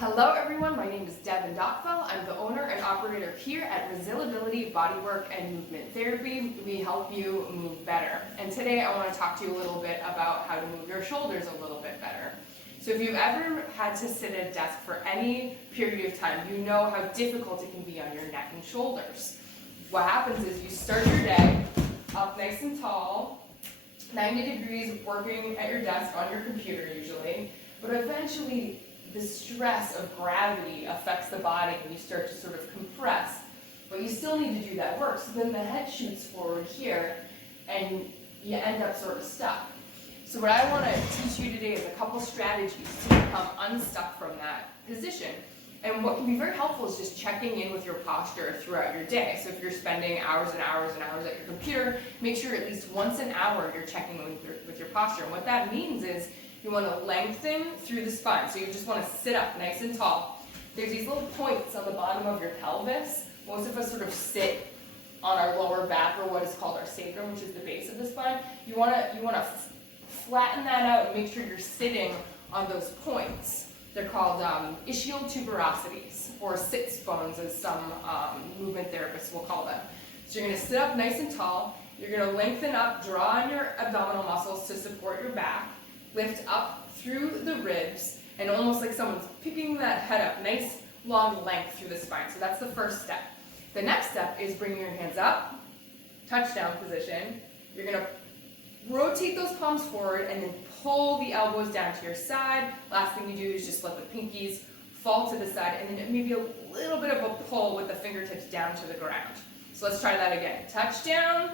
Hello everyone, my name is Devin Dockfell. I'm the owner and operator here at Resilibility Bodywork and Movement Therapy. We help you move better. And today I want to talk to you a little bit about how to move your shoulders a little bit better. So if you've ever had to sit at a desk for any period of time, you know how difficult it can be on your neck and shoulders. What happens is you start your day up nice and tall, 90 degrees working at your desk on your computer usually, but eventually the stress of gravity affects the body and you start to sort of compress, but you still need to do that work. So then the head shoots forward here and you end up sort of stuck. So what I want to teach you today is a couple strategies to become unstuck from that position. And what can be very helpful is just checking in with your posture throughout your day. So if you're spending hours and hours and hours at your computer, make sure at least once an hour you're checking in with your posture. And what that means is you want to lengthen through the spine. So you just want to sit up nice and tall. There's these little points on the bottom of your pelvis. Most of us sort of sit on our lower back, or what is called our sacrum, which is the base of the spine. You want to flatten that out and make sure you're sitting on those points. They're called ischial tuberosities, or sits bones, as some movement therapists will call them. So you're going to sit up nice and tall. You're going to lengthen up, draw on your abdominal muscles to support your back. Lift up through the ribs, and almost like someone's picking that head up, nice long length through the spine. So that's the first step. The next step is bringing your hands up, touchdown position. You're going to rotate those palms forward and then pull the elbows down to your side. Last thing you do is just let the pinkies fall to the side, and then maybe a little bit of a pull with the fingertips down to the ground. So let's try that again. Touchdown.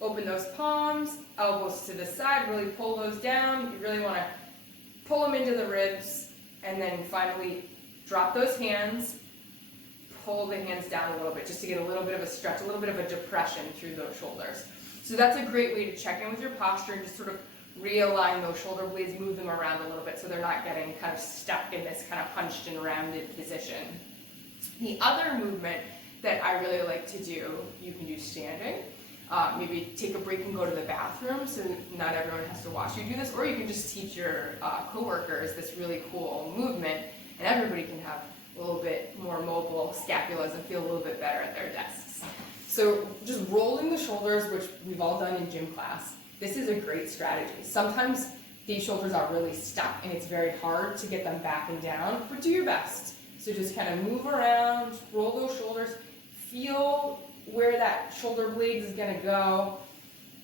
Open those palms, elbows to the side, really pull those down. You really want to pull them into the ribs, and then finally drop those hands, pull the hands down a little bit just to get a little bit of a stretch, a little bit of a depression through those shoulders. So that's a great way to check in with your posture and just sort of realign those shoulder blades, move them around a little bit so they're not getting kind of stuck in this kind of hunched and rounded position. The other movement that I really like to do, you can do standing. Maybe take a break and go to the bathroom, so not everyone has to watch you do this, or you can just teach your coworkers this really cool movement, and everybody can have a little bit more mobile scapulas and feel a little bit better at their desks. So just rolling the shoulders, which we've all done in gym class, this is a great strategy. Sometimes these shoulders are really stuck and it's very hard to get them back and down, but do your best. So just kind of move around, roll those shoulders, feel where that shoulder blade is going to go.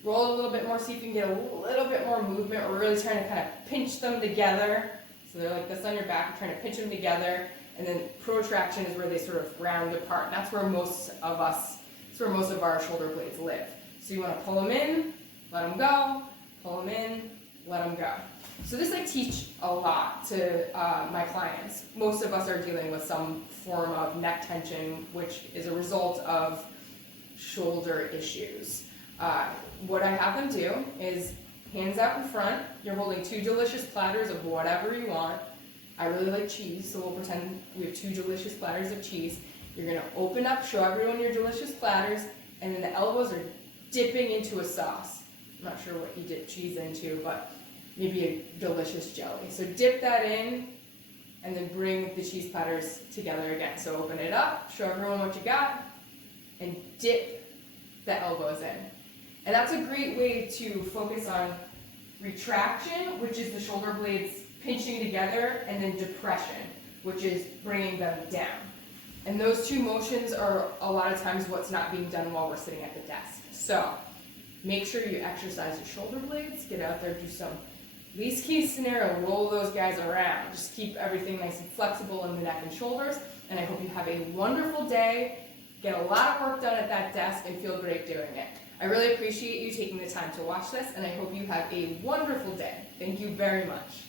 Roll a little bit more, see if you can get a little bit more movement. We're really trying to kind of pinch them together. So they're like this on your back, you're trying to pinch them together. And then protraction is where they sort of round apart. And that's where most of our shoulder blades live. So you want to pull them in, let them go, pull them in, let them go. So this I teach a lot to my clients. Most of us are dealing with some form of neck tension, which is a result of shoulder issues. What I have them do is hands out in front. You're holding 2 delicious platters of whatever you want. I really like cheese, so we'll pretend we have 2 delicious platters of cheese. You're going to open up, show everyone your delicious platters, and then the elbows are dipping into a sauce. I'm not sure what you dip cheese into, but maybe a delicious jelly. So dip that in, and then bring the cheese platters together again. So open it up, show everyone what you got, and dip the elbows in. And that's a great way to focus on retraction, which is the shoulder blades pinching together, and then depression, which is bringing them down. And those 2 motions are a lot of times what's not being done while we're sitting at the desk. So make sure you exercise your shoulder blades, get out there, do some least case scenario, roll those guys around. Just keep everything nice and flexible in the neck and shoulders. And I hope you have a wonderful day, get a lot of work done at that desk, and feel great doing it. I really appreciate you taking the time to watch this, and I hope you have a wonderful day. Thank you very much.